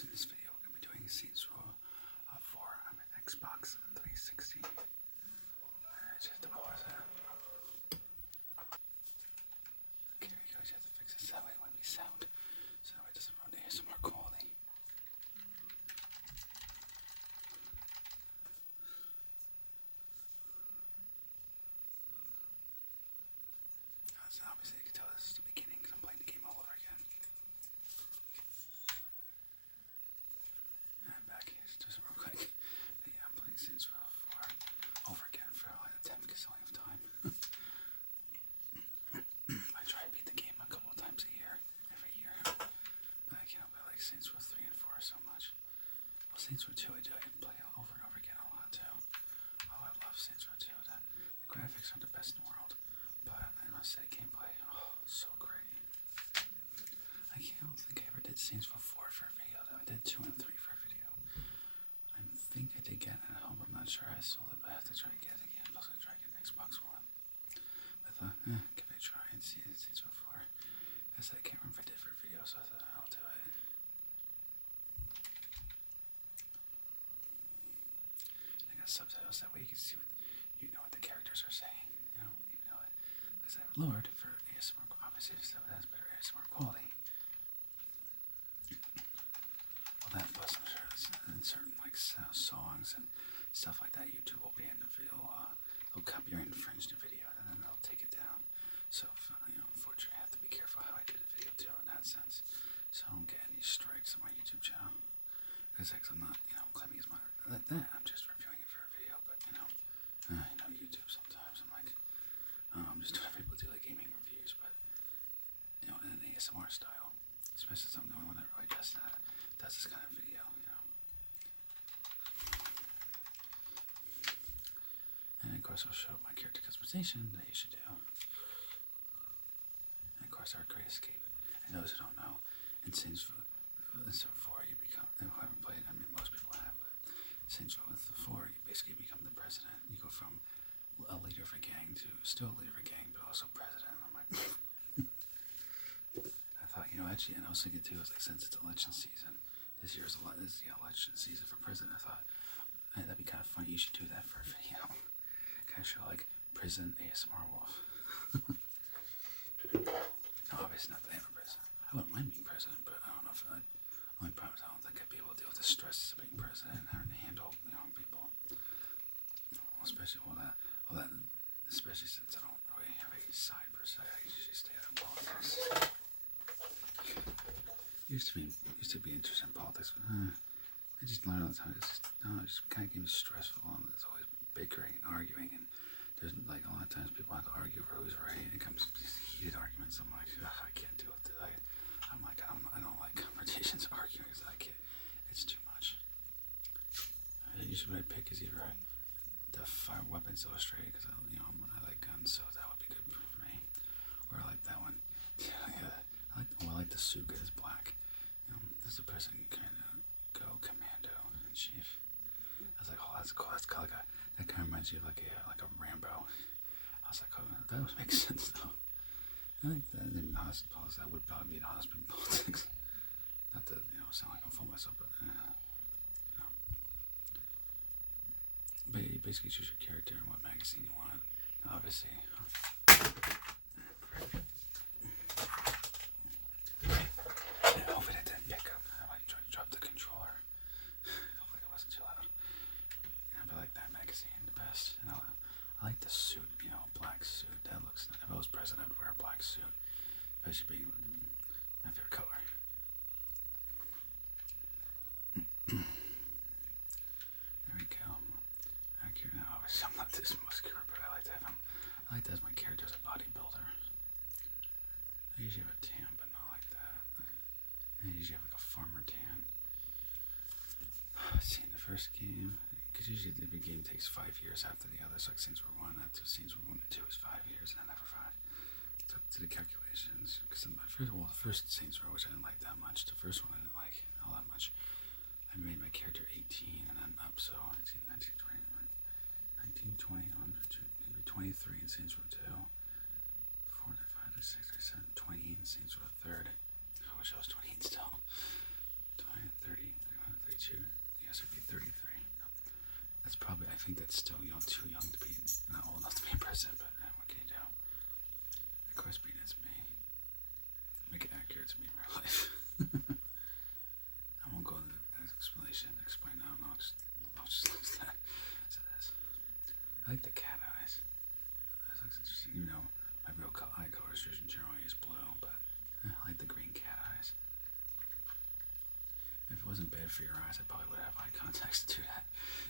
So in this video, we're going to be doing Saints Row 4 on an Xbox 360. Just to pause it. Okay, there we go. You have to fix this that way when we sound, so it doesn't ruin the ASMR quality. So obviously you can tell this is the beginning because I'm playing the game all over again. I'm back here, just real quick. But yeah, I'm playing Saints Row 4 over again for like a 10 because I have time. I try to beat the game a couple of times a year, every year. But I can't play like Saints Row 3 and 4 so much. Well, Saints Row 2 I play over and over again a lot too. Oh, I love Saints Row 2. The graphics aren't the best in the world, but I must say gameplay, oh, so great. I don't think I ever did Saints Row 4 for a video though. I did 2 and 3 for a video. I think I did get it at home, I'm not sure I sold it, but I have to try to get it again. I was going to try to get an Xbox One. I thought, give it a try and see Saints Row 4. I said I can't remember if I did for a video, so I thought I'll do it. I got subtitles, that way you can see what the characters are saying, even though as I've lowered for ASMR, obviously so it has better ASMR quality. Well, that plus I'm sure in certain like songs and stuff like that, YouTube will ban the video, they'll copyright infringe the video, and then they'll take it down. So, unfortunately, I have to be careful how I do the video too in that sense, so I don't get any strikes on my YouTube channel. Because I'm not, claiming as my like that. I'm just reviewing it for a video, but I know YouTube sometimes. I'm like, I'm just doing people do like gaming reviews, but in an ASMR style, especially since I'm the only one that really does this kind of video, And of course, I'll show my character customization that you should do. And of course, our Great Escape. And those who don't know, in Saints Row 4, you become, if I haven't played, I mean, most people have, but Saints Row 4, you basically become the president. You go from a leader of a gang to still a leader of a gang, but also president. I'm like, I thought, actually, and I was thinking too, I was like, since it's election season, this is the election season for president, I thought, hey, that'd be kind of funny, you should do that for a video. Kind of show like prison ASMR wolf. No, obviously not that I'm a president. I wouldn't mind being president, but I don't know if only problem is I don't think I'd be able to deal with the stress of being president and having to handle, people. Especially all that, especially since I don't really have a side per se. I usually stay out of politics. Used to be interested in politics, but I just learned all the time. It's just kind of getting stressful, and there's always bickering and arguing, and there's like a lot of times people have to argue over who's right, and it comes to heated arguments. I'm like, I can't deal with it. I don't like confrontations, arguing, because I can't. It's too much. Usually what I pick is either the Fire Weapons Illustrated, because I like guns, so that would be good for me. Or I like that one. I like the suit because it's black. This is a person who can go commando in chief. I was like, oh, that's cool. That's kind of that kind of reminds you of like a Rambo. I was like, oh, that would make sense though. I think that in hospital politics, that would probably be the hospital politics. Not to sound like I'm fooling myself, but But you basically choose your character and what magazine you want. Now, obviously. Yeah, hopefully that didn't pick up. I might try to drop the controller. Hopefully it wasn't too loud. Yeah, but I like that magazine the best. And I like the suit, black suit. That looks nice. If I was president, I'd wear a black suit. Especially being my favorite color. There we go. Accurate. Obviously, I'm not this muscular, but I like to have him. I like to have my character as a bodybuilder. I usually have a tan, but not like that. I usually have like a farmer tan. See, in the first game, because usually every game takes 5 years after the other. So like Saints Row 1, after Saints Row 1 and 2 is 5 years, and I never 5. So to the calculations, because the first Saints Row, which I didn't like that much, the first one I didn't like all that much. I made my character 18 and then up, so 19, 20, maybe 23 in Saints Row 2, 4 to 5 to 6 to 7, 28 in Saints Row 3rd. I wish I was 28 still. 20, 30, think that's still too young to be, not old enough to be president, but what can you do? Of course, being it's me. Make it accurate to me in real life. I won't go into explain now. No, I'll just lose that as it is. I like the cat eyes. That looks interesting. You know, my real eye colors generally is blue, but I like the green cat eyes. If it wasn't bad for your eyes, I probably would have eye contacts to do that.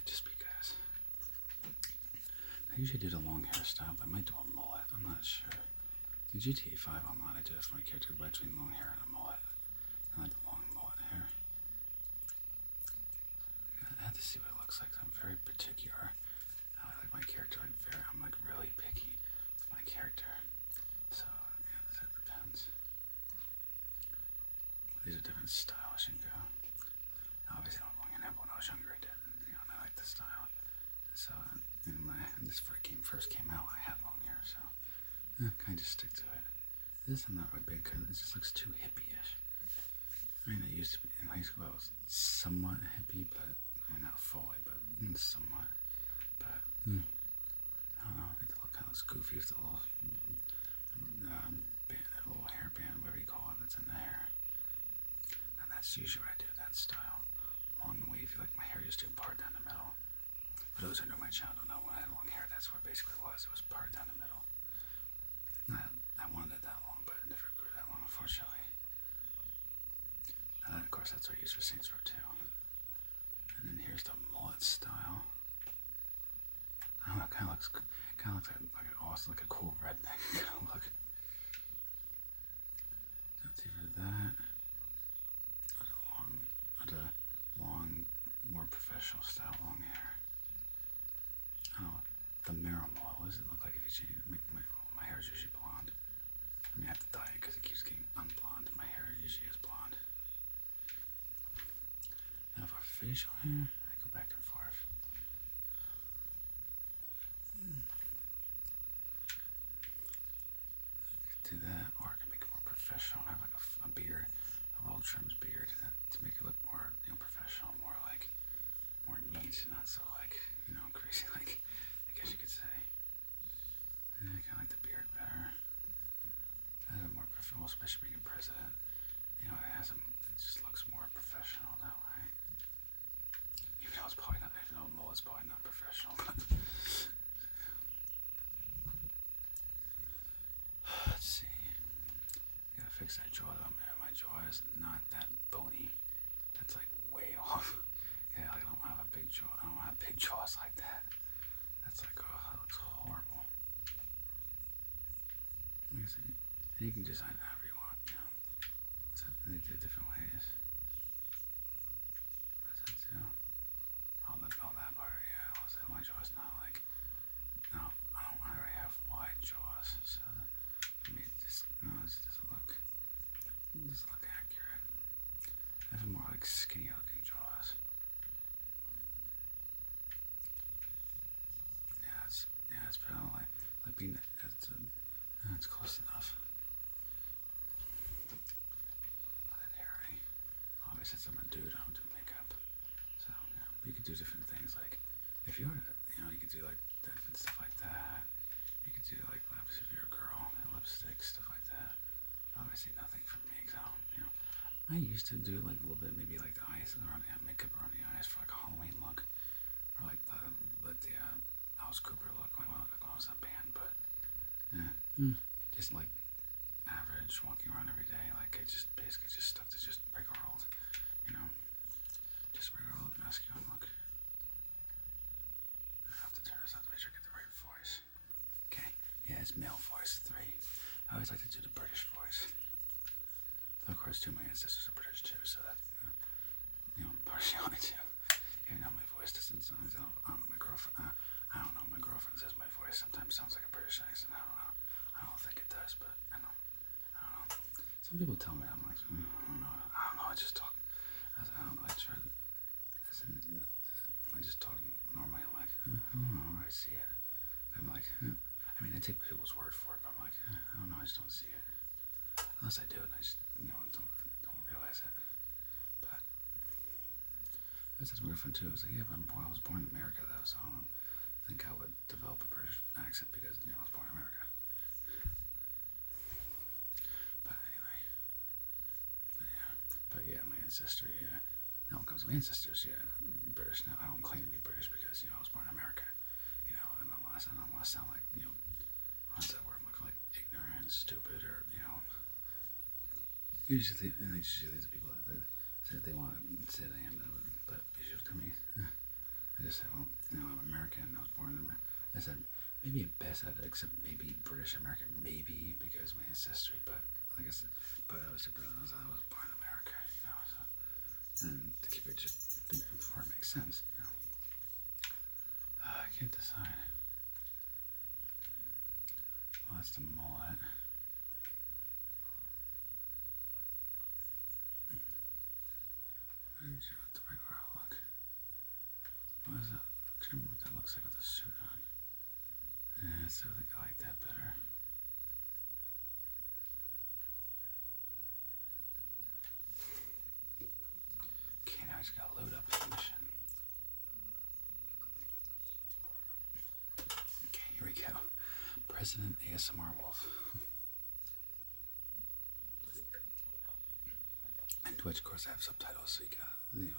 Just because. I usually do the long hairstyle, but I might do a mullet. I'm not sure. In GTA 5 online, I do this for my character between long hair and a mullet. I like the long mullet hair. I have to see what it looks like. I'm very particular. I like my character I'm like really picky with my character. So yeah, that depends. These are different styles you can go. Obviously, I don't long hair, but when I was younger, I did. And, and I like the style. So when this game first came out, I had long hair, so kind of stick to it. This I'm not really big because it just looks too hippie-ish. I mean, I used to be in high school. I was somewhat hippie, but I mean not fully, but somewhat. But I don't know. I think the look kind of looks goofy with the little band, that little hairband, whatever you call it, that's in the hair. And that's usually what I do. That style, long wavy, like my hair used to part down the middle. For those who know my channel, don't know when I had long hair. That's what basically it was. It was part down the middle. I wanted it that long, but it never grew that long, unfortunately. And then, of course, that's what I use for Saints Row 2. And then here's the mullet style. I don't know, it kind of looks like an awesome, like a cool redneck kind of look. So it's either that, or the long, more professional style long hair. I don't know, the marrow mullet. What does it look like if you change it? My hair is usually blonde. I mean, I have to dye it because it keeps getting unblonde. My hair usually is blonde. Now for facial hair, I go back and forth. Do that, or I can make it more professional. I have like a beard, a well-trimmed beard to make it look more, professional, more neat, not so crazy. Like I guess you could say. And I kind of like the beard better. Has a more professional, especially being a president. It just looks more professional that way. Even though mullet's probably not professional, but let's see. I gotta fix that jaw though, man. My jaw is not that bony. That's like way off. Yeah, I don't have a big jaw. I don't have big jaws like that. That's like, that looks horrible. And you can design it however you want, So they do it different ways. What's that too? All that part, yeah. Also, my jaw's not like, no, I already have wide jaws, so for me it just, it doesn't look accurate. I have more like skinny looking jaws. Yeah, it's pretty like being, it's close enough. Obviously, since I'm a dude, I don't do makeup. So, you could do different things. Like, if you were, you could do like different stuff like that. You could do like, obviously, if you're a girl, lipstick, stuff like that. Obviously, nothing for me, because I don't, I used to do like a little bit, maybe like the eyes around the makeup around the eyes for like a Halloween look, or like the Alice Cooper look, like when I was in a band. But just like average, walking around every day, like I just basically just stuck to just regular old, just regular old masculine look. I have to turn this on to make sure I get the right voice. Okay, yeah, it's male voice 3. I always like to do the British voice. Of course, two of my ancestors are British too, so that, partiality too. Even though my voice doesn't sound, I don't know, my girlfriend, I don't know, my girlfriend says my voice sometimes sounds like a British accent. I don't know. I don't think it does, but I don't know. Some people tell me, I'm like, I don't know, I just talk, I don't know, I just talk normally, I'm like, I don't know, I see it. But I'm like, I mean, I take people's word for it, but I'm like, I don't know, I just don't see it. Unless I do it, and I just, don't realize it. But that's my girlfriend too. It's like, yeah, but I was born in America though, so think I would develop a British accent because, I was born in America. But anyway, but yeah, my ancestry, now it comes to my ancestors, British. Now I don't claim to be British because, I was born in America, and I don't want to sound like, what's that word, like ignorant, stupid, or, usually the people that say they want to say I am, but usually to me, I just said, well, I'm American, I was born in America. I said, maybe at best I'd accept maybe British American, maybe because of my ancestry, but I guess, but I was born in America, so, and to keep it just, before it makes sense, I can't decide. Well, that's the mullet. The regular look. What is that? I can't remember what that looks like with the suit on. Yeah, so I think I like that better. Okay, now I just gotta load up the mission. Okay, here we go. President ASMR Wolf. And Twitch, of course, I have subtitles so you can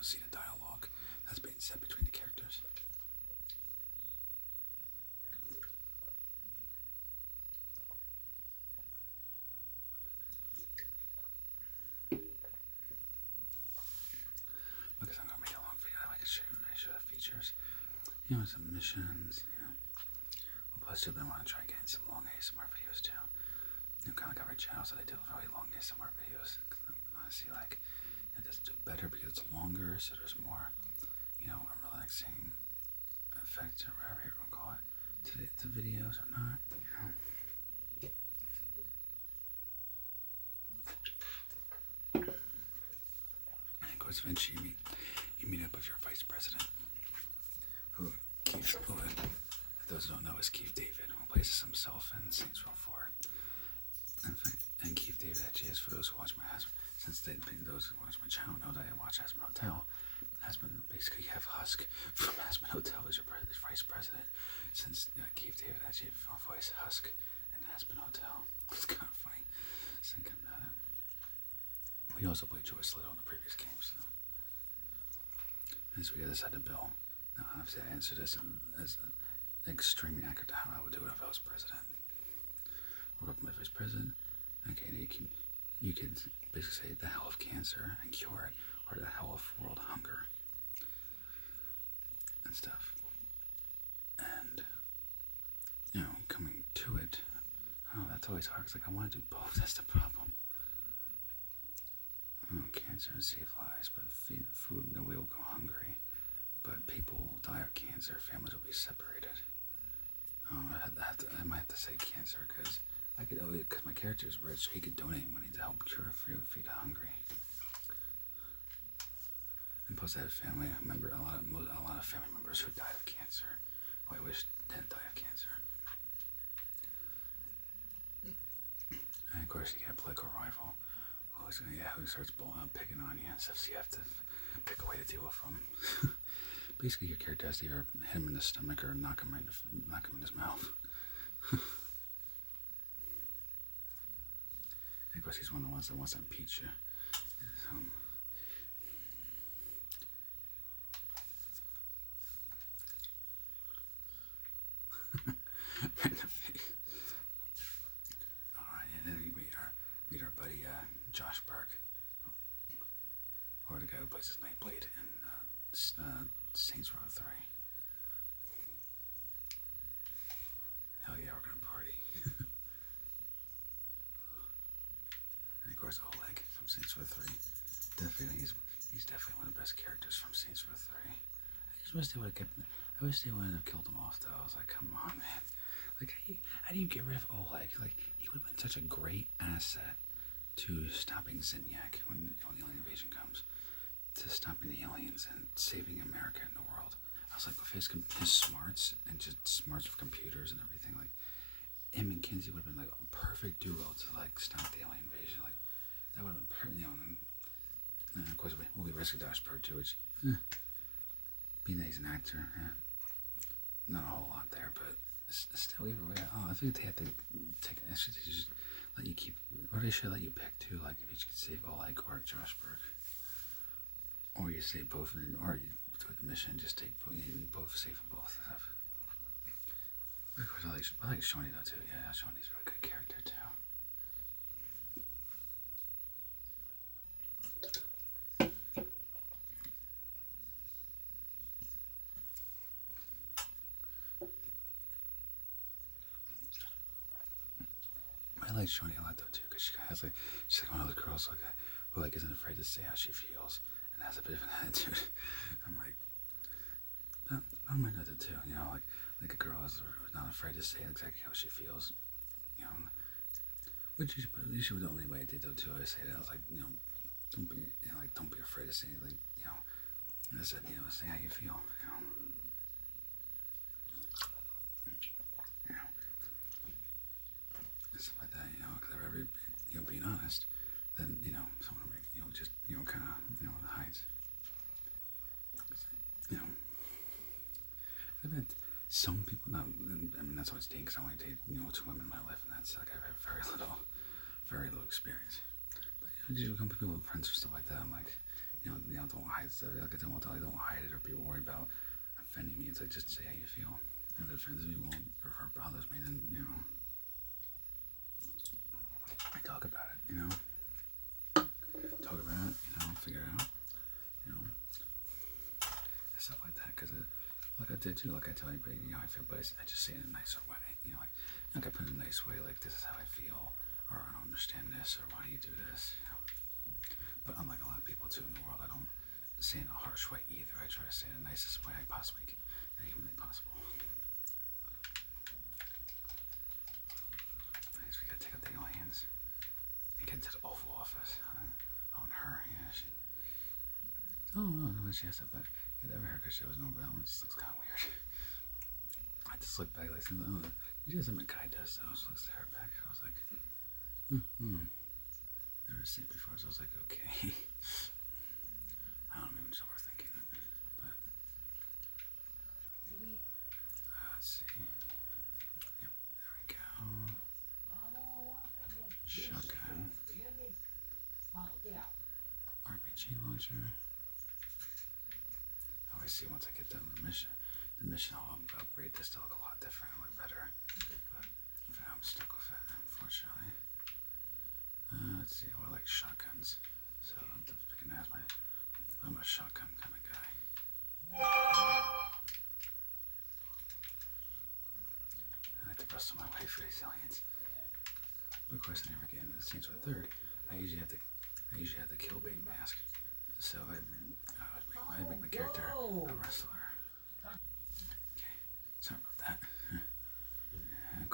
see the dialogue that's being said between the characters. Because I'm gonna make a long video that I can show the features. Some missions. Plus, too, I want to try getting some long ASMR videos too. Kind of like every channel, so they do really long ASMR videos. I want to see does it do better because it's longer, so there's more, a relaxing effect or whatever you want to call it to the videos or not. And of course, eventually you meet up with your vice president, who Keith, if those who don't know, is Keith David, who plays himself in Saints Row 4. And Keith David actually is, for those who watch my husband, those who watch my channel know that I watch Husband Hotel. Husband, basically, you have Husk from Husband Hotel as your vice president, since Keith David actually voiced Husk in Husband Hotel. It's kind of funny thinking about it. We also played Joyce Little in the previous game, so. And so we got this out of the bill. Now, obviously, I answered this as extremely accurate to how I would do it if I was president. Look up my vice president. Okay, you can basically say the hell of cancer and cure it, or the hell of world hunger and stuff. And coming to it, that's always hard. Cause I want to do both. That's the problem. Cancer and save lives, but feed food, nobody will go hungry. But people will die of cancer. Families will be separated. I might have to say cancer because my character is rich, so he could donate money to help cure feed the hungry. And plus, I had a lot of family members who died of cancer, who I wish didn't die of cancer. And of course, you get a political rival who starts picking on you and stuff, so you have to pick a way to deal with them. Basically, your character has to either hit him in the stomach or knock him in his mouth. And of course, he's one of the ones that wants to impeach you. Alright, and then we meet our buddy Josh Burke, or the guy who plays his Nightblade in Saints Row 3. Hell yeah, we're gonna party. And of course, Oleg from Saints Row 3. Definitely, he's definitely one of the best characters from Saints Row 3. I wish they wouldn't have killed him off though. I was like, come on, man. Like, how do you get rid of Oleg? Like, he would have been such a great asset to stopping Zinyak when the alien invasion comes, to stopping the aliens and saving America and the world. I was like, with his smarts and just smarts of computers and everything, like, him and Kinsey would have been like a perfect duo to like stop the alien invasion. Like, that would have been perfect, and of course, we'll be rescued Josh Bird too, which, being that he's an actor, not a whole lot there, but still, either way, I think they have to take an extra. They just let you keep, or they should let you pick too. Like if you could save Oleg or Josh Burke, or you save both, or you do the mission, just take both. You both save them both. Of course, I like Shawnee though too. Yeah, Shawnee's a really good character too. I like Shawnee a lot though too, because she has like she's like one of those girls like who like isn't afraid to say how she feels and has a bit of an attitude. I'm like, I might not do too. You know, like a girl is not afraid to say exactly how she feels. You know, which you should know anybody did though too. I say that I was like, you know, don't be afraid to say like, you know, I said, you know, say how you feel. You know, and stuff like that. You know, because every being honest, then someone just kind of hides. You know, I've had some people not. I mean, that's why it's dating because I only date 2 women in my life, and that's like I've had very little experience. But you become people with friends or stuff like that. I'm like, don't hide stuff. Like I don't hide it or be worried about offending me. It's like just say how you feel. If it offends me, or bothers me, then I talk about it. Talk about it. Figure it out. Stuff like that. Because like I did too. Like I tell anybody, how I feel, but I just say it in a nicer way. Like I put it in a nice way. Like this is how I feel, or I don't understand this, or why do you do this? But unlike a lot of people too in the world, I don't say it in a harsh way either. I try to say it in the nicest way I possibly can, humanly possible. Nice, we gotta take out the aliens and get into the Oval Office. On her, yeah, she. Oh no, she has that back. It ever heard because she was no brown. It just looks kind of weird. I just look back like, oh, you just something guy does though. She looks at her back. I was like, never seen it before, so I was like, okay. I don't know, maybe just overthinking it, but let's see. Yep, there we go. Shotgun. RPG launcher. I always see once I get done with the mission. I'll upgrade this to look a lot different and look better. But for now, I'm stuck with it, unfortunately. Let's see. I like shotguns, so I'm picking that as I'm a shotgun kind of guy. I like to bustle my way for these aliens. But of course, I never get into the scenes with a third. I usually have the kill bait mask. So I make my character a wrestler. Okay, sorry about that. And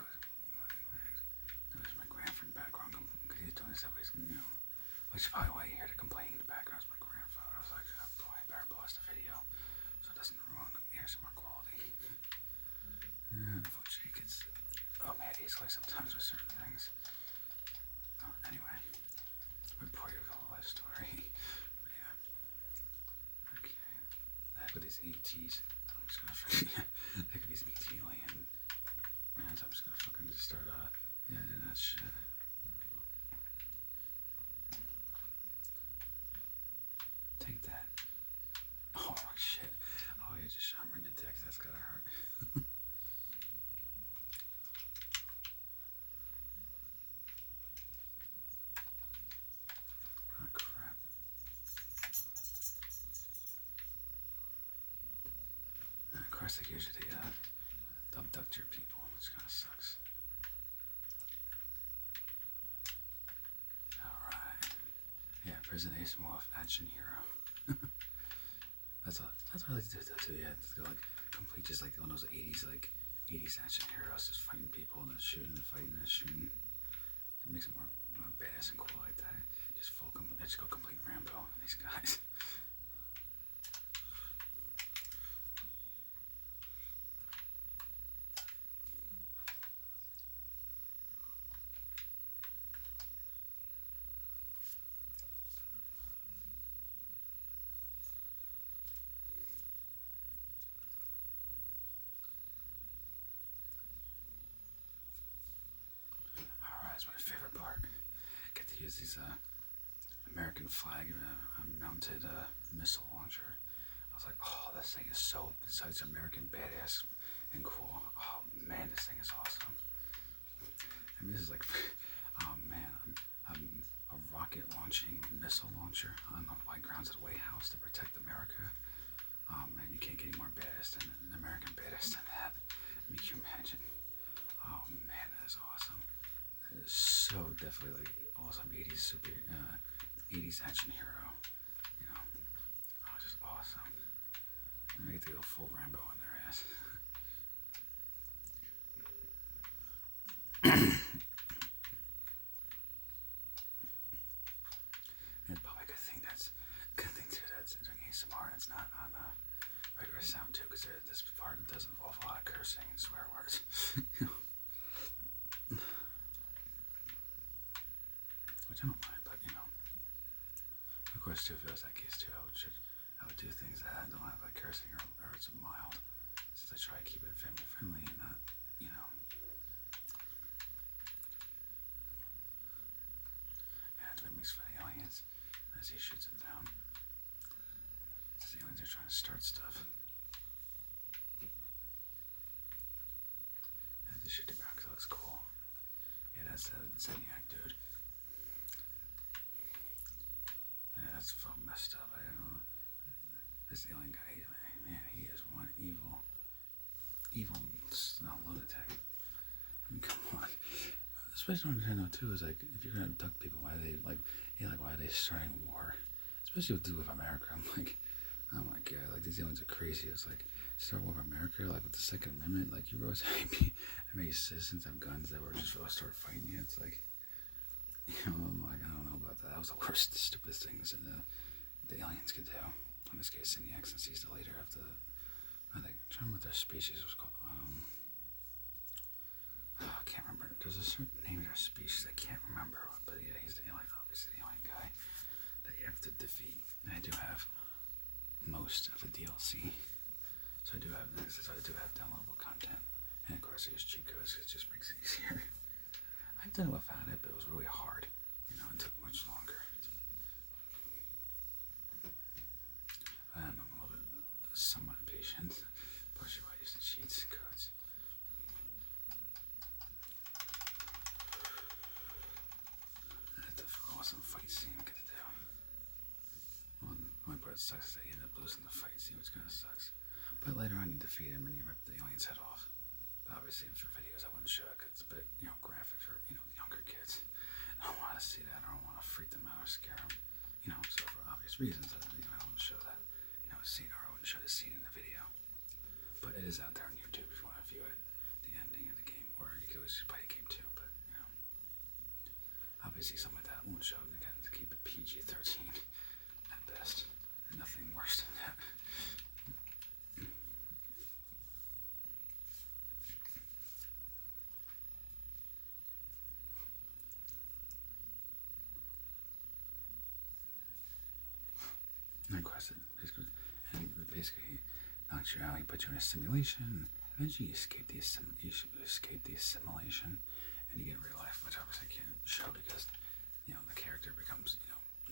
there's my grandfather in the background. He's doing stuff. Which is probably why you hear the complaining in the background. Is my grandfather. I was like, oh boy, I better pause the video so it doesn't ruin the ASMR quality. And unfortunately, it gets easily sometimes with certain things. Anyway, report your whole life story. But yeah. Okay. The heck with these ETs. I'm just gonna the heck with these ET alien. Man, I'm just gonna fucking just start doing that shit. Take that. Oh shit. Oh, you just shot me in the dick. That's gotta hurt. Oh crap. And of course, they usually abduct your people, which kind of sucks. Alright. Yeah, Prison Ace Morph Action Hero. That's what I like to do too. Yeah, to go like complete just like one of those 80s action heroes, just fighting people and then shooting and fighting and shooting. It makes it more badass and cool like that. Just go complete Rambo on these guys. is these American flag mounted missile launcher. I was like, oh, this thing is so it's American badass and cool. Oh man, this thing is awesome. I mean, this is like, oh man, I'm a rocket launching missile launcher on the white grounds of the White House to protect America. Oh man, you can't get any more badass than American badass than that. I mean, can you imagine? Oh man, that is awesome. That is so definitely like awesome 80s action hero. You know, oh, just awesome. Let me get to go full Rambo on their ass. And it's probably a good thing too that's doing ASMR and it's not on regular sound too, because this part does involve a lot of cursing and swear words. Which I don't mind, but of course too, if it was that case too, I would do things that I don't have like cursing or it's mild, since I try to keep it family friendly and not, that's what makes fun of aliens as he shoots them down. Because the aliens are trying to start stuff. And I just shoot it down because it looks cool. Yeah, that's the Zeniac dude. Yeah, that's so messed up. I don't know. This alien guy, man, he is one evil lunatic. I mean, come on. Especially on Nintendo too, is like, if you're gonna abduct people, why are they why are they starting war? Especially with America. I'm like, oh my god, like these aliens are crazy. It's like, start war with America, like with the Second Amendment, like you always made citizens have guns that were just really start fighting you. It's like, I'm like, I don't know about that. That was the worst, stupidest things that the aliens could do. In this case, Cindy X, since he's the leader of the, I think, I'm trying to remember what their species was called. I can't remember. There's a certain name of their species. I can't remember. But yeah, he's the alien, obviously the alien guy that you have to defeat. And I do have most of the DLC. So I do have this. I do have downloadable content. And of course, there's cheat codes. It just makes it easier. I've done it without it, but it was really hard. It took much longer. I'm a little bit somewhat impatient. Plus, I use the cheats codes. That's an awesome fight scene we get to do. Well, the only part that sucks is that you end up losing the fight scene, which kind of sucks. But later on, you defeat him and you rip the alien's head off. But obviously, for videos, I wouldn't show it because it's a bit, graphic for, the younger kids. I don't want to see that. I don't want to freak them out or scare them. So for obvious reasons, I don't show that. Scene, or I wouldn't show the scene in the video. But it is out there on YouTube if you want to view it, the ending of the game, or you could always play the game too. But obviously something like that won't show it again to keep it PG-13 at best, and nothing worse than that. And of course, basically knocks you out. He puts you in a simulation. Eventually, you escape the assimilation, and you get real life, which obviously I can't show because the character becomes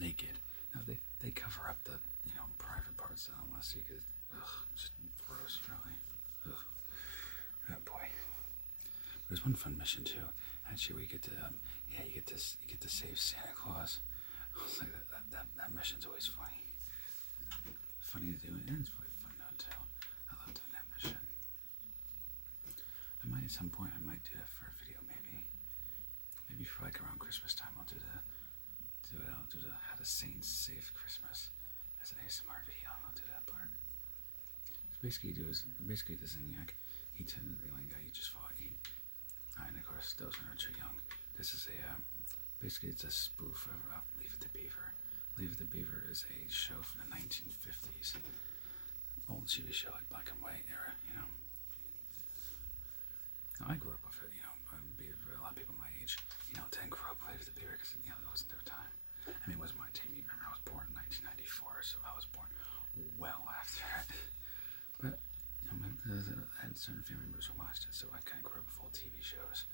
naked. Now they cover up the private parts that I don't want to see because it's just gross, really. Ugh. Oh boy. There's one fun mission too. Actually, we get to you get to save Santa Claus. I was like that mission's always funny. Funny to do, and it's really fun though too. I love doing that mission. I might at some point do that for a video, maybe for like around Christmas time. I'll do the How the Saints Save Christmas as an ASMR video. I'll do that part. So basically, the Zeniac, he turned the alien guy you just fought. And of course, those are not too young. This is basically it's a spoof of Leave It to Beaver. Leave It to Beaver is a show from the 1950s. Old TV show, like black and white era, Now, I grew up with it, a lot of people my age, didn't grow up with Leave It to Beaver because, it wasn't their time. I mean, it wasn't my time. Remember, I was born in 1994, so I was born well after it. But, I had certain family members who watched it, so I kind of grew up with old TV shows,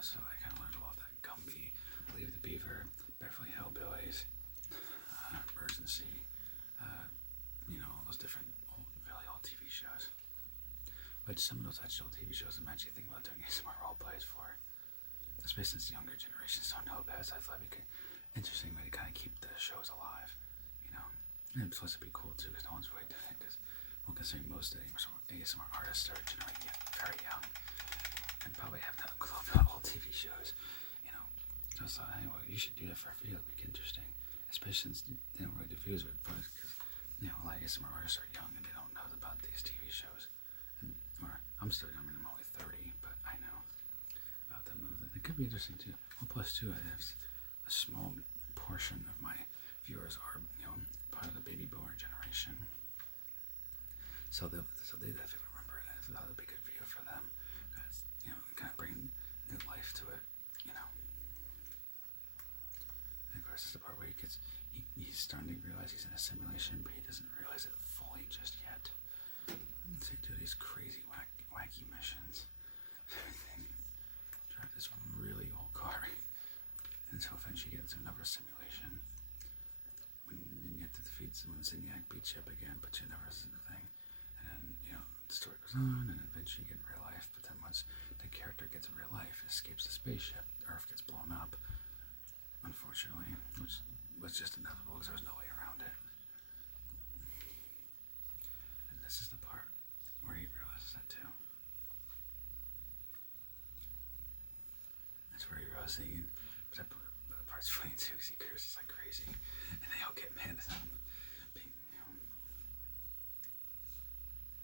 so I kind of learned a lot of that. Gumby, Leave It to Beaver, Beverly But some of those actual TV shows I'm actually thinking about doing ASMR role plays for. Especially since younger generations don't know about it, so I thought it'd be an interesting way to kind of keep the shows alive, you know. And plus it'd be cool too, because no one's really doing it, because, well, considering most ASMR artists are generally very young, and probably have no clue about old TV shows, you know. So I thought, hey, well, you should do that for a video, it'd be interesting, especially since they don't really do videos with it, because, you know, a lot of ASMR artists are young and they don't know about these TV shows. And, or, I'm still young, I mean, I'm only 30, but I know about them. It could be interesting too. Well, plus too, I have a small portion of my viewers are, you know, part of the baby boomer generation. So they definitely remember it. I thought it'd be a good video for them, because, you know, kind of bring new life to it, you know. And of course, it's the part where he's starting to realize he's in a simulation, but he doesn't realize it fully just yet. So he do these crazy, wacky missions. Everything. Drive this really old car until eventually you get into another simulation. When you get to defeat someone, Zinyak beats you up again, but you never see the thing. And then, you know, the story goes on, and eventually you get in real life. But then once the character gets in real life, escapes the spaceship, Earth gets blown up, unfortunately, which was just inevitable because there was no way around it. And this is the part where he realizes that too. That's where he realizes but the part's funny too, because he curses like crazy, and they all get mad at him. Being, you know,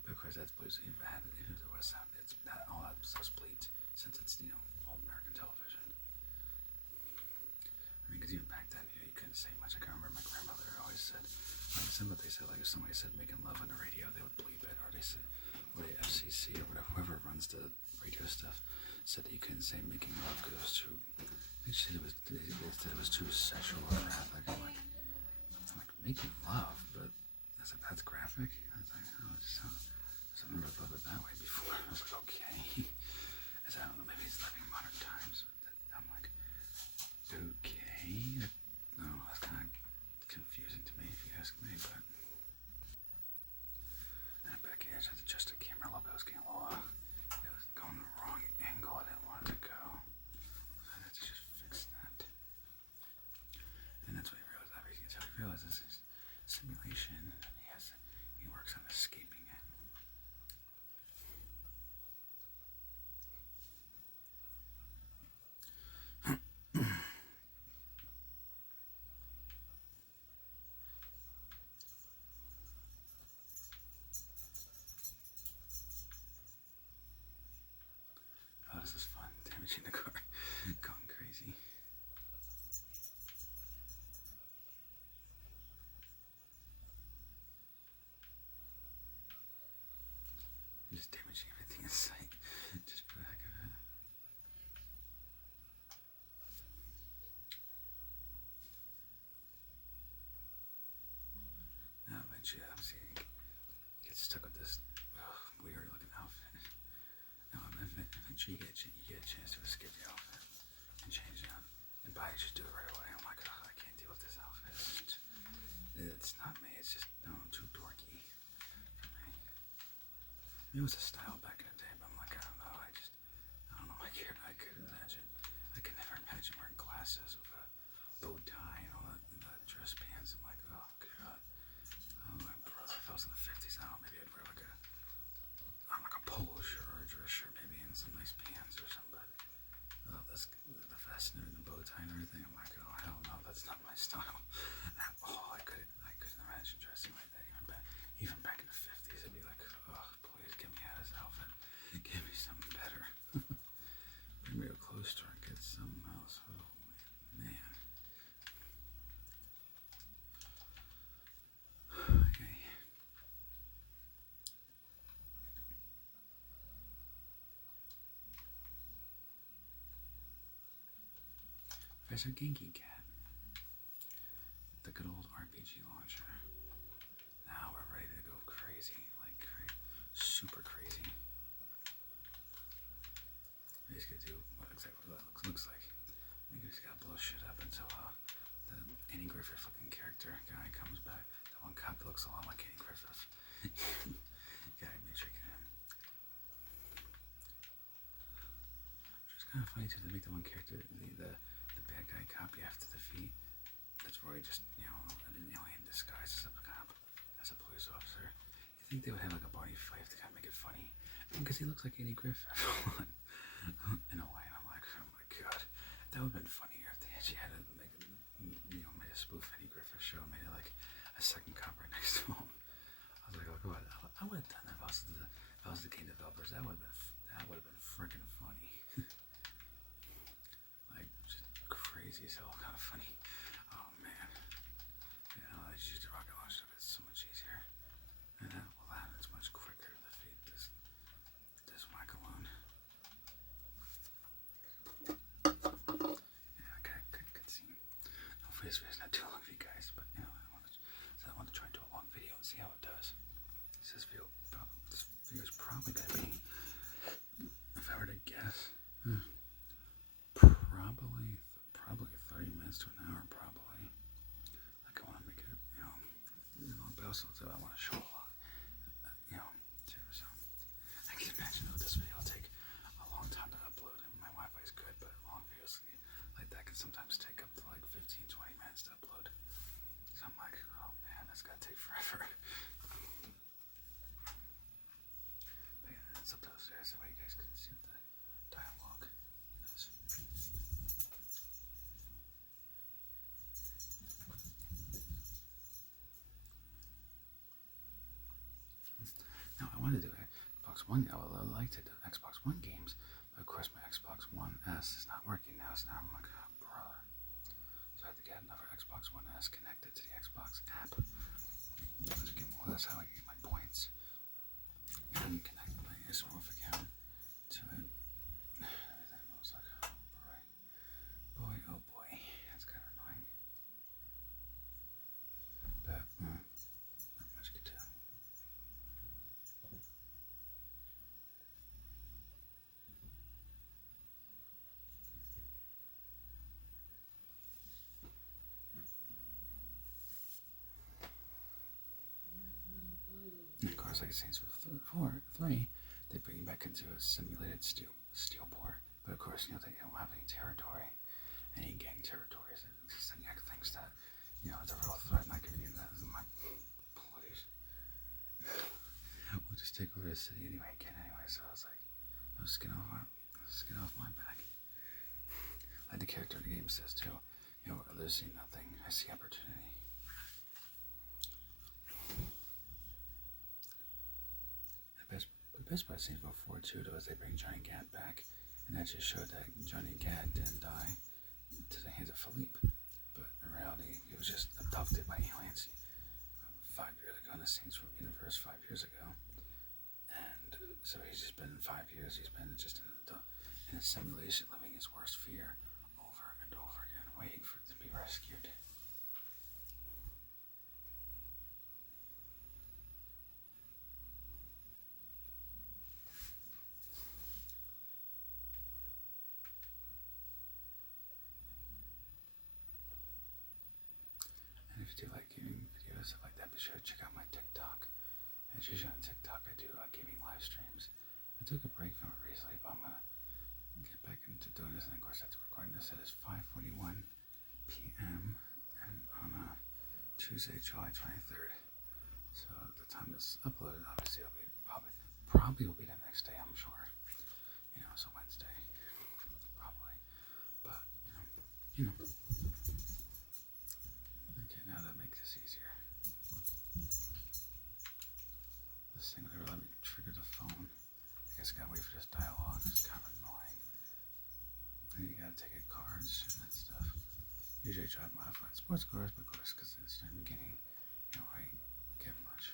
but of course, that's believed if it was the West Side, it's that all that stuff's bleed, since it's, you know, old American television. I mean, because even back then, you know, you couldn't say much. I can remember my grandmother always said, like, some of they said, like, if somebody said making love on the radio, they would bleep it, or they said, or the FCC or whatever, whoever runs the radio stuff, said that you couldn't say making love because it was too. They said it was too sexual or graphic. I'm like making love, but I was like, that's graphic. I was like, oh, I never thought of it that way before. I was like, okay. I said, I don't know, maybe it's living in modern times. I'm like, okay. No, that's kind of confusing to me, if you ask me. But and back here, I just had to adjust the camera a little bit. It was getting a little. It was going the wrong angle. I didn't want it to go. I had to just fix that. And that's what he realized. That's how he realizes his simulation. He works on escaping it. Oh, this is fun. Damaging the car. Going crazy. And just damaging everything in sight. Just for the heck of it. Now eventually, obviously, he gets stuck with this weird looking outfit. No, eventually you get a chance to escape the outfit and change it out. And Bobby just do it right away. I'm like, oh, I can't deal with this outfit. It's not me. It's just too dorky for me. It was a style back in the day, but I'm like, I don't know. I don't know. I could imagine. I could never imagine wearing glasses with a bow tie and all that, and the dress pants. I'm like, oh god. Oh my brother, if I was in the 50s, I don't know, maybe I'd wear like a polo shirt or a dress shirt, maybe, and some nice pants or something. But that's the fastener and the bow tie and everything. I'm like, oh hell no, that's not my style at all. I couldn't imagine dressing like that. Even back in the 50s, it'd be like, oh, please get me out of this outfit. Give me something better. Bring me a clothes store and get something else. Oh man. Okay. Professor Genki Cat. The good old RPG launcher. Now we're ready to go crazy. Like super crazy. We just gotta do exactly what that looks like. We just gotta blow shit up until the Andy Griffith fucking character guy comes back. The one cop that looks a lot like Andy Griffith. Gotta make sure you get him. funny too. They make the one character, the bad guy cop you have to defeat. That's where he just, an alien disguised as a cop, as a police officer. You think they would have like a Barney Fife to kind of make it funny? Because he looks like Andy Griffith in a way. And I'm like, oh my god, that would have been funnier if they actually had to make, made a spoof Andy Griffith show, made it like a second cop right next to him. I was like, oh god, I would have done that if I was the game developers. That would have been freaking funny. Like just crazy as hell, kind of funny. Oh man, I just used the rocket launcher. It's so much easier, and then it's much quicker to defeat this whack alone. Yeah, okay, good scene. Hopefully this video's not too long for you guys, but I want to try and do a long video and see how it does. This video is probably gonna be, if I were to guess, probably 30 minutes to an hour, probably. Like I want to make it, but also I want to show a lot, too. So I can imagine though this video will take a long time to upload, and my Wi-Fi is good, but long videos like that can sometimes take up to like 15-20 minutes to upload. So I'm like, oh man, that's gotta take forever. But yeah, it's up there so you guys can see the dialogue. Now I want to do Xbox One. I would like to do Xbox One games, but of course my Xbox One S is not working now. So now I'm like, oh, brother. So I have to get another Xbox One S connected to the Xbox app. That's how I get my points. And connect my Smurf account to it. Everything. I was like, oh boy, that's kind of annoying. But not much could do. And of course, like Saints Row 3, they bring you back into a simulated steel port. But of course, they don't have any territory, any gang territories, and just any things that, it's a real threat, and I can use that as my please. We'll just take over the city anyway, so I was like, no skin off my back. Like the character in the game says too, others see nothing, I see opportunity. The best part of Saints Row 4 too, though, is they bring Johnny Gat back, and that just showed that Johnny Gat didn't die to the hands of Philippe, but in reality, he was just abducted by aliens 5 years ago in the Saints Row universe, 5 years ago, and so he's just been 5 years, he's been just in a simulation, living his worst fear over and over again, waiting for it to be rescued. And if you do like gaming videos, stuff like that, be sure to check out my TikTok. As usual on TikTok, I do gaming live streams. I took a break from it recently, but I'm going to get back into doing this. And of course, after recording this, it is 5:41 p.m. and on Tuesday, July 23rd. So the time this uploaded, obviously, it'll be probably will be the next day, I'm sure. So Wednesday, probably. But, Okay, now that makes this easier. This thing would never let me trigger the phone. I guess I gotta wait for this dialogue. It's kind of annoying. And you gotta take cards and that stuff. Usually I try to modify sports cars, but of course, because it's the beginning, I get much.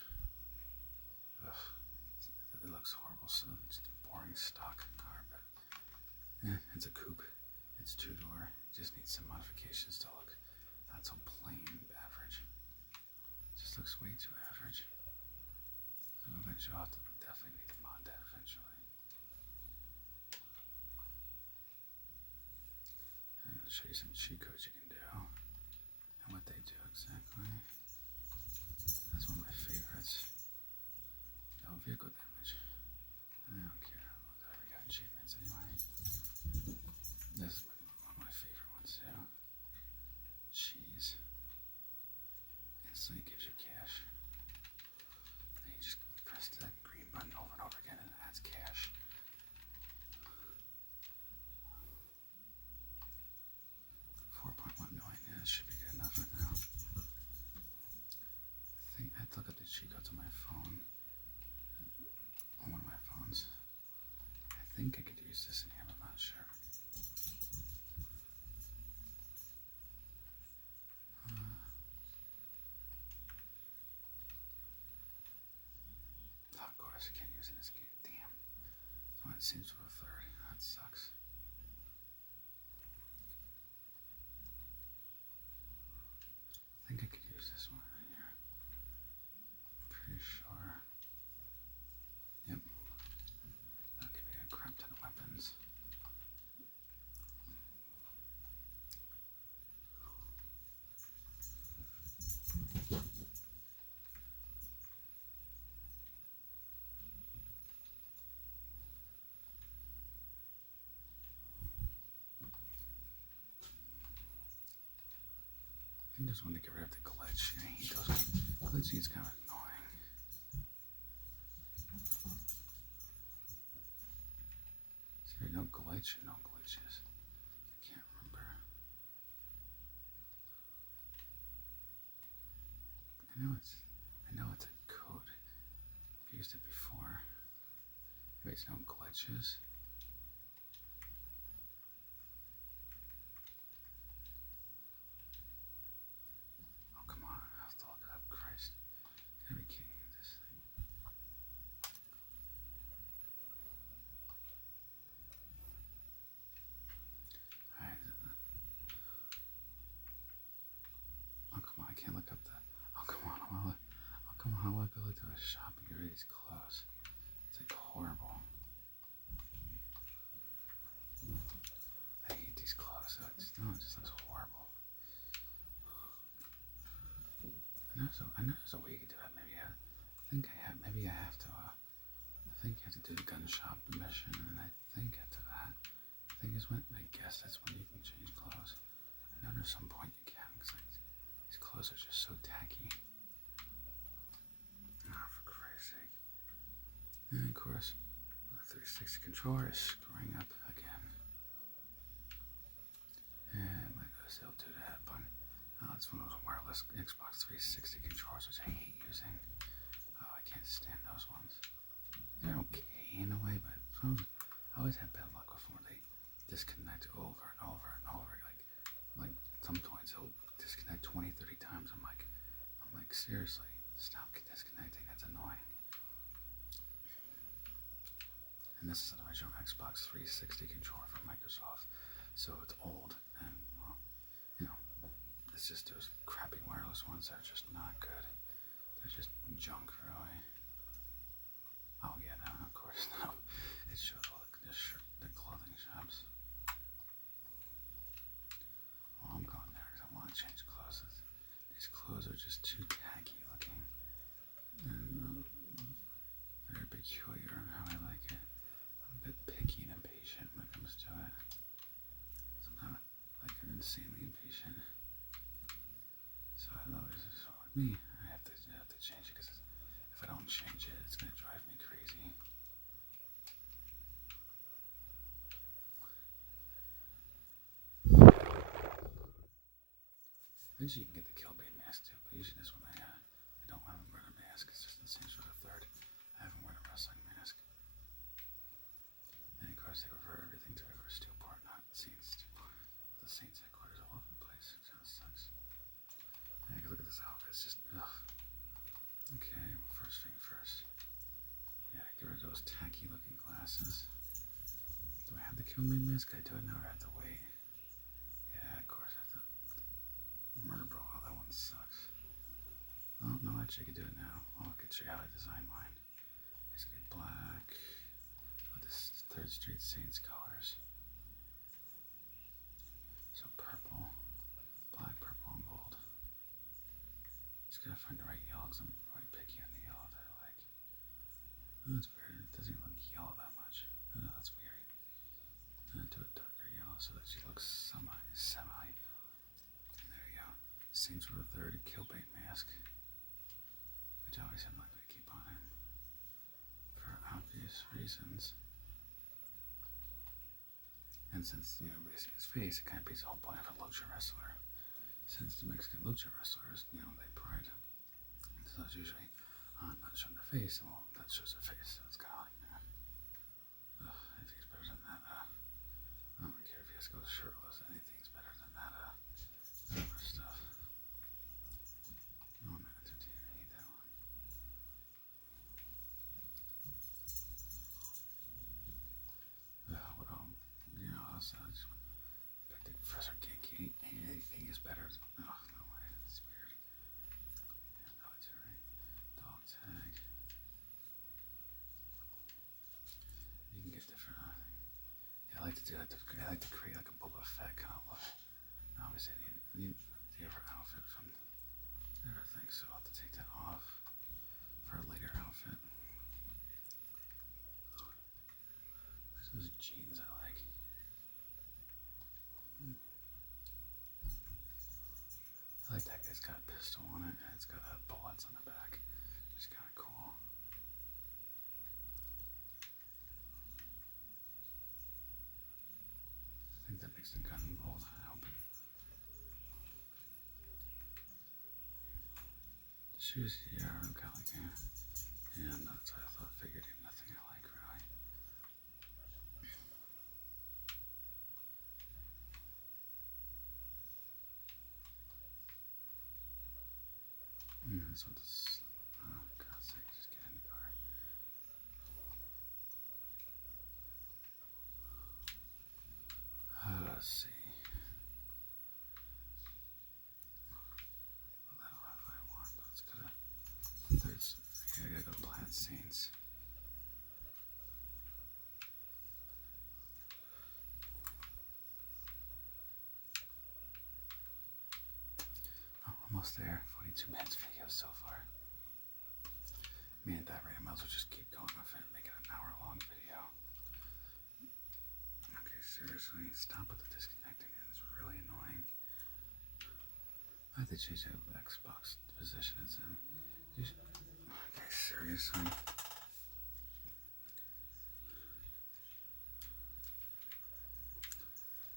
Ugh, it looks horrible, so it's a boring stock car, but it's a coupe. It's 2-door. Just needs some modifications to look not so plain average. Just looks way too average. So eventually I'll have to definitely need to mod that eventually. And I'll show you some cheat codes you can do and what they do exactly. That's one of my favorites. No vehicle damage. I don't care. I already got achievements anyway. seems for a third. That sucks. I think I could use this one right here. Pretty sure. Yep. That'll give me a crap ton of weapons. I just want to get rid of the glitch. I hate those. Glitching is kind of annoying. Is there no glitch or no glitches? I can't remember. I know it's a code. I've used it before. Maybe it's no glitches. I want to go to a shop and get rid of these clothes. It's like horrible. I hate these clothes. It just looks horrible. I know there's a way you can do it. Maybe I have to. I think you have to do the gun shop mission, and I think after that, I guess that's when you can change clothes. I know there's some point you can, because like, these clothes are just so tacky. And of course, the 360 controller is screwing up again. And like I still do that, but it's one of those wireless Xbox 360 controllers, which I hate using. Oh, I can't stand those ones. They're okay in a way, but I always have bad luck with them where they disconnect over and over and over. Like some points they'll disconnect 20, 30 times. I'm like, seriously, stop disconnecting. That's annoying. And this is an original Xbox 360 controller from Microsoft, so it's old, and well, it's just those crappy wireless ones that are just not good. They're just junk, really. Oh yeah, no, of course, no. It shows all the clothing shops. Well, I'm going there because I want to change clothes. These clothes are just too tacky looking, and very peculiar in how I like it. Picky and impatient when it comes to it. Sometimes I'm insanely impatient. So I know it's sort of like me. I have to change it because if I don't change it, it's gonna drive me crazy. Eventually you can get the Killbait mask too, but usually this one I don't want to wear a mask. It's just the same sort of third. I haven't worn a wrestling mask. And of course they revert everything to River Steelport, not Saints Steelport. The Saints headquarters all over the place. It kind of sucks. And look at this outfit. It's just ugh. Okay, first thing first. Yeah, get rid of those tacky looking glasses. Do I have the Killbait mask? I do. Now I have to wait. Yeah, of course I have to. Murder Bro. Oh, that one sucks. Oh no, actually I can do it now. Oh, I can show you how I design mine. Just get black. This 3rd Street Saints colors. So purple, black, purple, and gold. Just gotta find the right yellow because I'm really picky on the yellow that I like. Oh, that's weird. It doesn't even look yellow that much. I know that's weird. I'm gonna do a darker yellow so that she looks semi. And there you go. Saints for the 3rd Killbait mask, which obviously I'm not gonna keep on him for obvious reasons. And since, everybody sees his face, it kind of beats the whole point of a lucha wrestler. Since the Mexican lucha wrestlers, they pride. So it's usually not showing their face, well, that shows their face. So it's kind of like, anything's better than that. I don't really care if he has to go shirtless. Anything's better than that other stuff. Oh man, I hate that one. like to create like a Boba Fett kind of look. Obviously, I need the other outfit from everything, so I'll have to take that off for a later outfit. There's those jeans I like. I like that guy's got a pistol on it and it's got bullets on the back. It's kind of cool. I think that makes the gun bolt help. The shoes here are kind of like, yeah, that's what I thought. Figured nothing I like really. Yeah, this one's, oh God's sake, just get in the car. Let's see. Well, that'll have what I want, but it's gotta, I gotta go to plant scenes. Oh, almost there. 42 minutes video so far. Man, at that rate, I might as well just keep going with it and make it an hour-long video. Okay, seriously, stop with the disconnecting. It's really annoying. Why did they change the Xbox position it's in? Okay, seriously.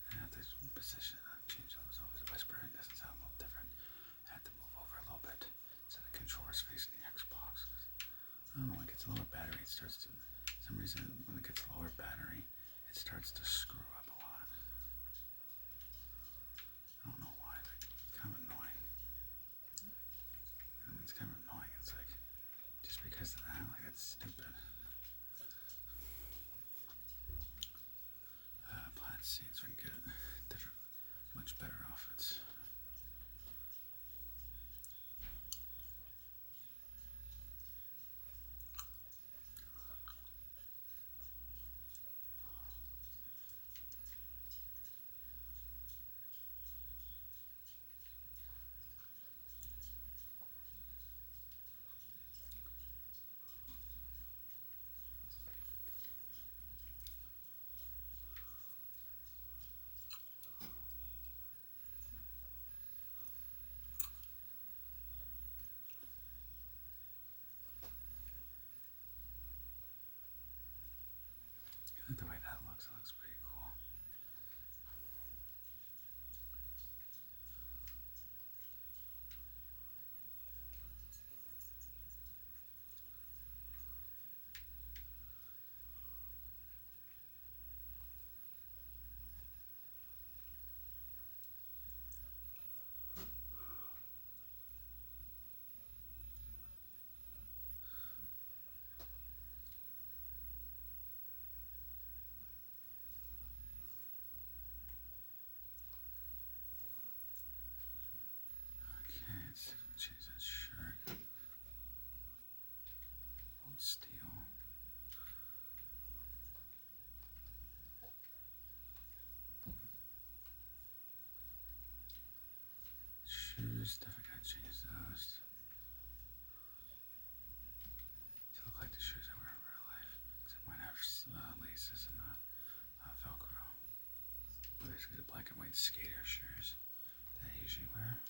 I have to position change those over to whisper. It doesn't sound a little different. I have to move over a little bit so the controller's facing the Xbox. I don't know, when it gets a lower battery, it starts to, for some reason, when it gets lower battery, it starts to screw up a lot. I don't know why, like, kind of annoying. It's kind of annoying, it's like, just because of that, like, that's stupid. Plant scenes, so we can get different, much better outfits. I like the way that looks. It looks pretty cool. Okay, let's see if we can change that shirt. Old steel. Shoes, definitely gotta change those. They look like the shoes I wear in real life, except mine have laces and Velcro. Basically the black and white skater shoes that I usually wear.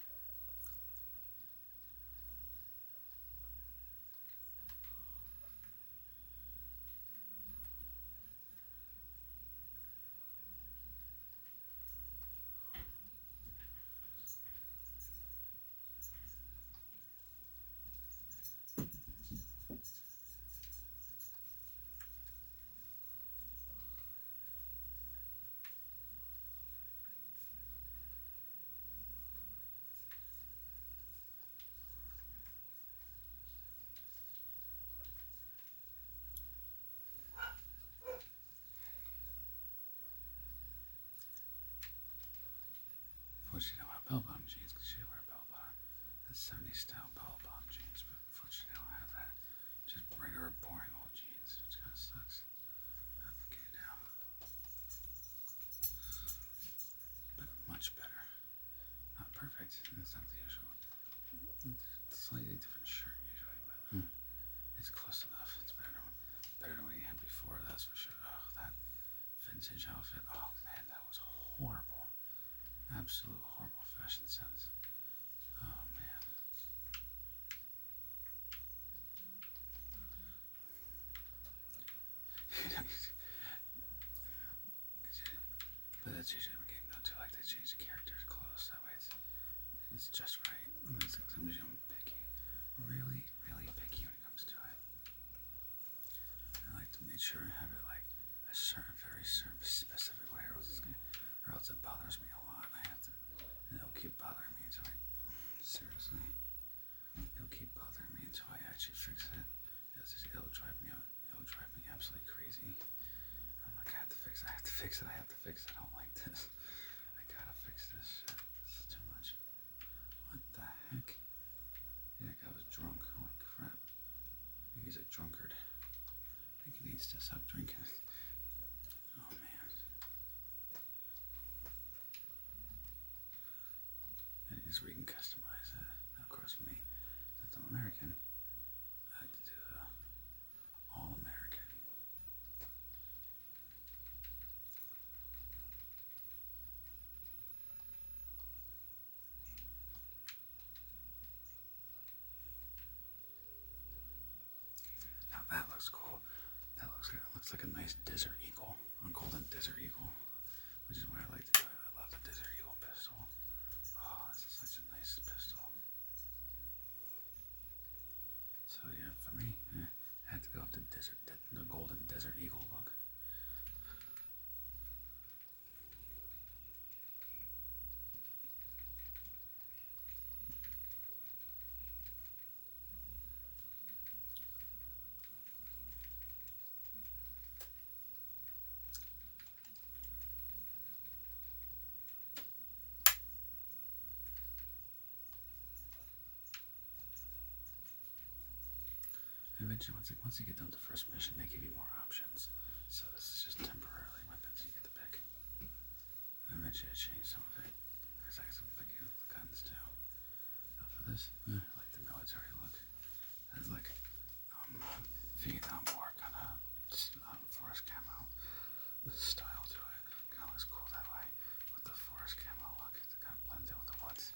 Unfortunately, I don't have bell-bottom jeans because you wear bell-bottom. That's 70s style bell-bottom jeans, but unfortunately, I don't have that. Just regular, boring old jeans, which kind of sucks. Okay, now. That's not the usual. It's a slightly different shirt usually, but it's close enough. It's better than what he had before, that's for sure. Oh, that vintage outfit. Oh man, that was horrible. Absolute horrible fashion sense. Oh man. But that's usually a game though too. Like they change the character's clothes that way. It's just right. I'm picky. Really, really picky when it comes to it. I like to make sure I have it like a certain, very certain specific way, or else it bothers me a lot. And it'll keep bothering me until seriously, it'll keep bothering me until I actually fix it. It'll drive me absolutely crazy. I'm like, I have to fix it. I have to fix it. I don't like this. I gotta fix this shit. This is too much. What the heck? Yeah, that guy was drunk. Holy crap. I think he's a drunkard. I think he needs to stop drinking. Oh man. And it's where you can customize it. Of course, for me, since I'm American, I like to do the all American. Now that looks cool. Looks like a nice desert eagle, a golden desert eagle, which is why I like to do it. I love the desert eagle pistol. Oh, this is such a nice pistol. So yeah, for me, I had to go with the golden desert eagle look. Eventually, once you get done with the first mission, they give you more options. So this is just temporarily weapons you get to pick. And eventually, I change some of it. There's like some big guns too. Now for this, I like the military look. There's like Vietnam War kind of forest camo style to it. Kind of looks cool that way with the forest camo look. It kind of blends in with the woods.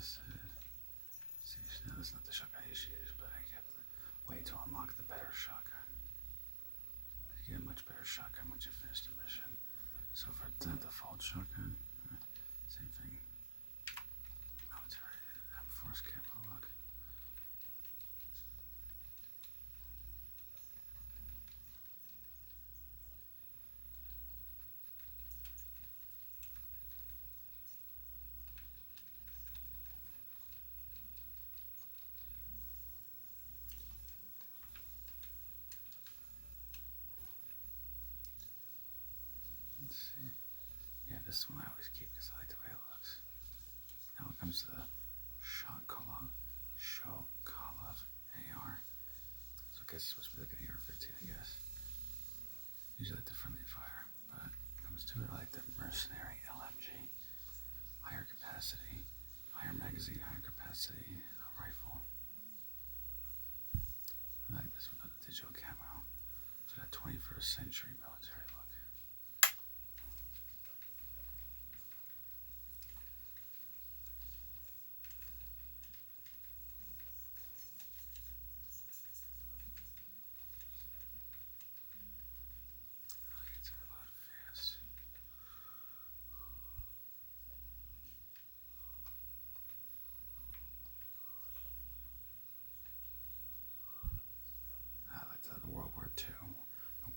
See, now that's not the shotgun I used to use, but I have to wait to unlock the better shotgun. You get a much better shotgun once you finish the mission. So for the default shotgun, same thing. Military force camo look. Let's see. Yeah, this one I always keep because I like the way it looks. Now it comes to the Shokolov AR. So I guess it's supposed to be like an AR-15, I guess. Usually like the friendly fire, but it comes to it I like the mercenary LMG. Higher capacity, higher magazine, higher capacity rifle. I like this one on the digital camo. So that 21st century military look.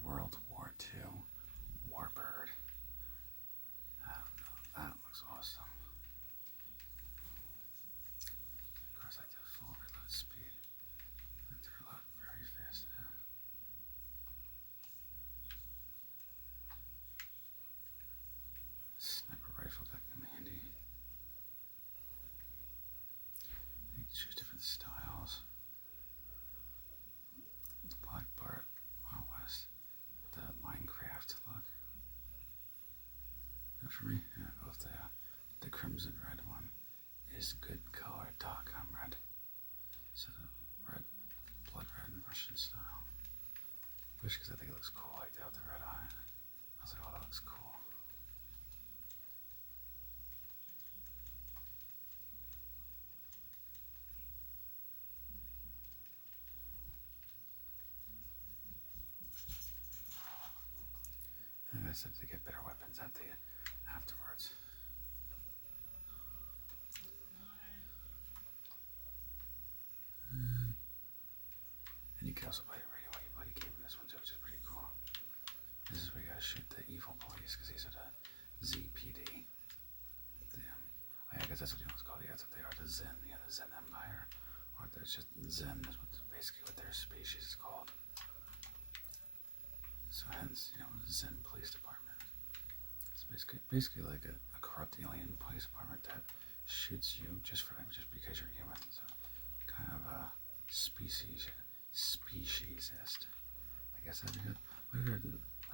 World War II is good color, dark red. So the red, blood red, Russian style. Wish because I think it looks cool like that with the red on it. I was like, oh, that looks cool. And I said to get better weapons at the afterwards. And you can also play a radio while you play the game in this one too, which is pretty cool. This is where you gotta shoot the evil police because these are the ZPD. I guess that's what you know it's called. Yeah, that's what they are. The Zen, the Zen Empire, or there's just Zen is basically what their species is called. So hence, Zen Police Department. It's basically like a corrupt alien police department that shoots you just because you're human. So kind of a speciesist. I guess that'd be good. What are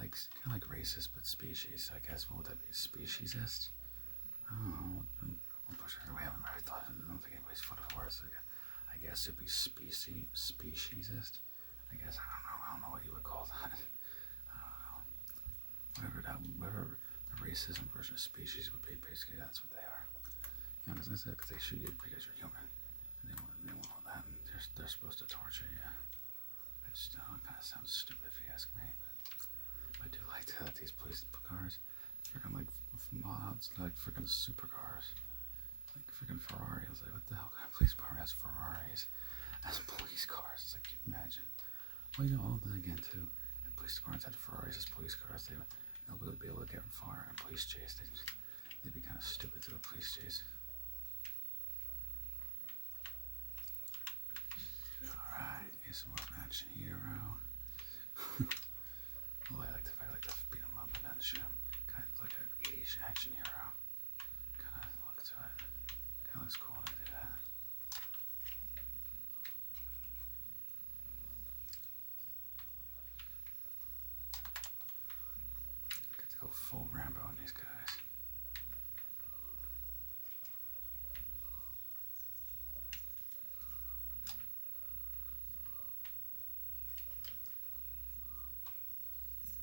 like kind of like racist but species? I guess what would that be? Speciesist? Oh, we haven't really thought of it. I don't think anybody's thought of words. I guess it'd be speciesist. I guess I don't know what you would call that. I don't know. Whatever the racism version of species would be, basically that's what they are. As I said, because they shoot you because you're human, and they want all that, and they're supposed to torture you. I just it kind of sounds stupid if you ask me, but I do like that these police cars, freaking like mods, like freaking supercars. Like freaking Ferrari. I was like, what the hell kind of police department has Ferraris as police cars? It's like, can you imagine? Well, all that again too. If police departments had Ferraris as police cars, nobody would be able to get far in a police chase. They'd be kind of stupid to a police chase. Alright, here's some more action hero. Well, I like to beat him up and then shoot him. Kind of like an 80s action hero. Kind of look to it. Kind of looks cool to do that. Get to go full Rambo on these guys.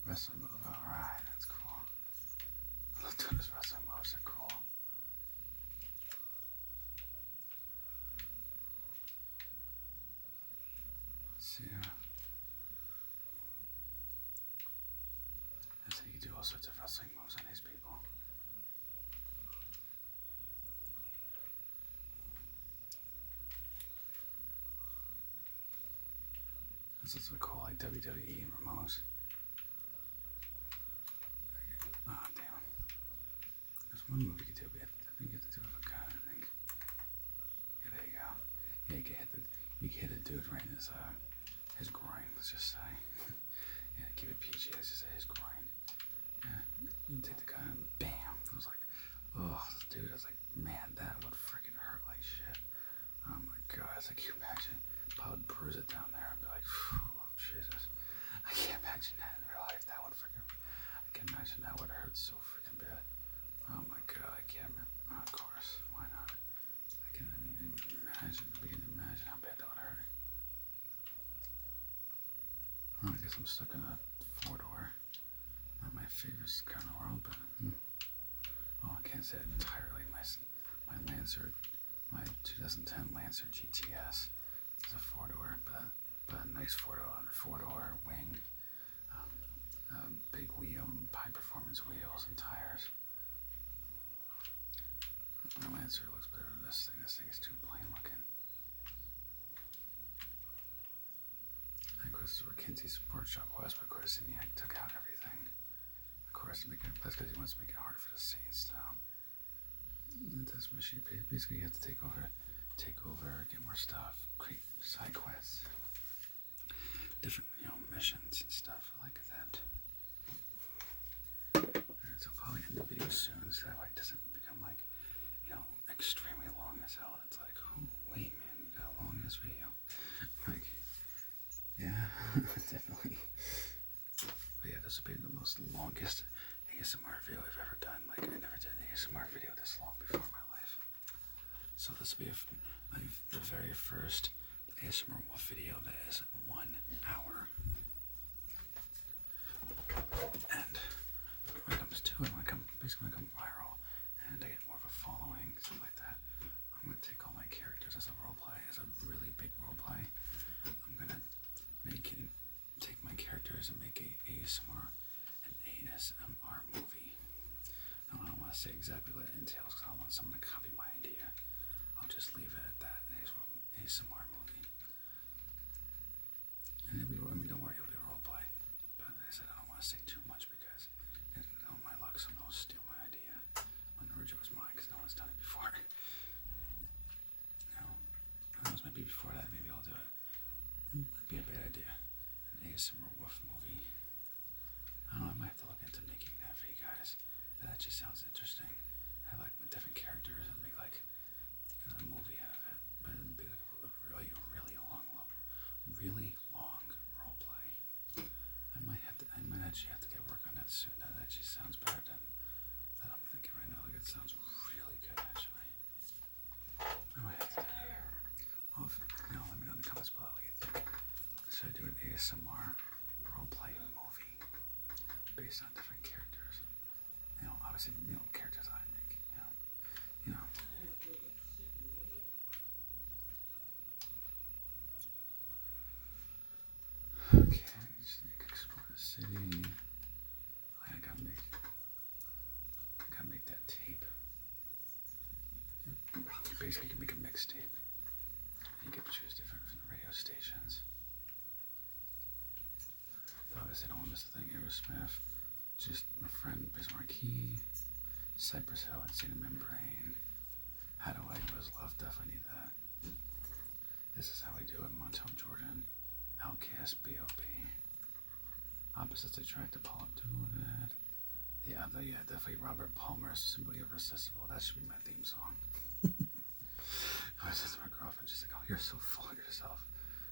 Wrestling move, alright, that's cool. I love doing his wrestling moves, they're cool. Let's see. I think you can do all sorts of wrestling moves on these people. This is what cool, like WWE and Ramos. Oh, damn. There's one move you could do, but I think you have to do it with a gun, I think. Yeah, there you go. Yeah, you can hit a dude right in his groin, let's just say. Yeah, keep it PG, let's just say his groin. Yeah, you take the gun and bam. I was like, oh, dude, I was like, man, that would freaking hurt like shit. Oh my god, it's like, can you imagine? I would bruise it down there and be like, Jesus. I can't imagine that in real life. That would freaking, I can imagine that would hurt so freaking bad. Oh my god, I can't imagine. Oh, of course, why not? I can begin to imagine how bad that would hurt. Well, I guess I'm stuck in a four-door. Not my favorite car in the world, but well, I can't say it entirely. My Lancer, my 2010 Lancer GTS is a four-door, but a nice four-door wing, big wheel, high-performance wheels and tires. My Lancer looks better than this thing. This thing is too plain looking. Of course, this is where Kinsey's support shop was, but of course, Siniak took out everything. Of course, that's because he wants to make it hard for the Saints now. This machine, basically, you have to take over, get more stuff, create side quests, different, missions and stuff like that. Alright, so I'll probably end the video soon, so that way it doesn't become like, extremely long as hell. It's like, oh wait, man, you got a long ass video. Like, yeah, definitely. But yeah, this will be the most longest ASMR video I've ever done. Like, I never did an ASMR video this long before in my life. So this will be the very first ASMR Wolf video that is 1 hour. And when it comes to it, basically when I come viral and I get more of a following, stuff like that, I'm gonna take all my characters as a roleplay, as a really big roleplay. I'm gonna take my characters and make an ASMR movie. I don't want to say exactly what it entails because I don't want someone to copy my idea. I'll just leave it at that. ASMR movie. And don't worry, it'll be a roleplay. But like I said, I don't want to say too much because my luck, someone will steal my idea when the original was mine because no one's done it before. Who knows, maybe before that, maybe I'll do it. It'd be a bad idea. An ASMR Wolf movie. I don't know, I might have to look into making that for you guys. That actually sounds interesting. Have like different characters and make like a movie out of it. But it'd be like a really long role play. I might actually have to get work on that soon. That actually sounds better than I'm thinking right now. Like it sounds really good actually. I might have to do that. Let me know in the comments below what you think. Should I do an ASMR role play movie based on different characters? Obviously, characters I make. Okay, just explore the city. I gotta make that tape. Basically, you can make a mixtape. You get to choose different radio stations. So obviously, I don't want to miss a thing. Aerosmith, just a friend, Biz Marquee, Cypress Hill, and Saint Membrane. How do I lose love? Definitely need that. This is how we do it. Montel Jordan, Outcast, B.O.P. Opposites attract, Apollo Duodet. Yeah, definitely Robert Palmer, Simply Irresistible. That should be my theme song. I was just my girlfriend, she's like, oh, you're so full of yourself.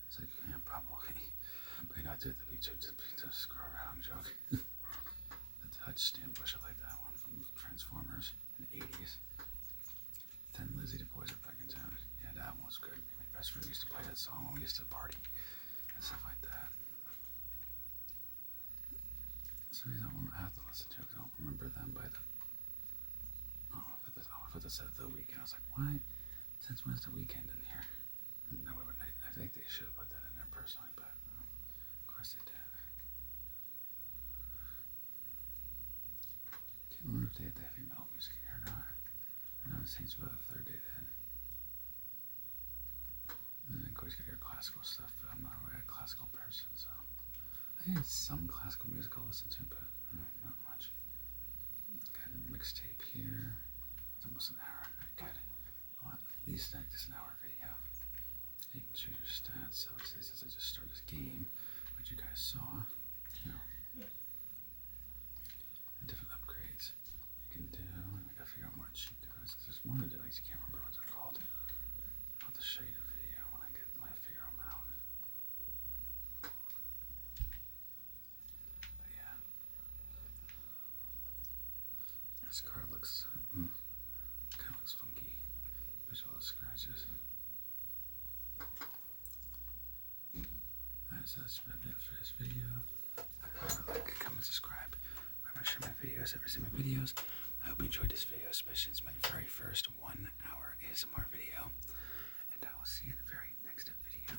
It's like, yeah, probably. But I do it to be to screw around joke. The touchstand bush, I like that one from Transformers in the 80s. Then Lizzie, the boys are back in town. Yeah, that one was good. My best friend used to play that song when we used to party and stuff like that. So I don't have to listen to it because I don't remember them by the. I thought this said The Weeknd. I was like, why? Since when's The Weeknd in here? No, I think they should have put that in there personally, but of course they did. Can't remember if they had the heavy metal music here or not. I know the Saints Row the Third they did. And then of course you got your classical stuff, but I'm not really a classical person, so I had some classical music I'll listen to, but not much. Got a mixtape here. It's almost an hour. Good. Well, at least like this an hour video. You can choose your stats. So since I just started this game, which you guys saw, and different upgrades you can do. And I gotta figure out more cheat codes because there's more to do. I just can't remember what they're called. I'll have to show you in a video when I figure them out. But yeah, this card looks kind of looks funky. There's all the scratches. Alright, so that's about it for this video. Like, comment, subscribe. I'm gonna share my videos, every single videos. I hope you enjoyed this video, especially since my very first 1 hour ASMR video. And I will see you in the very next video.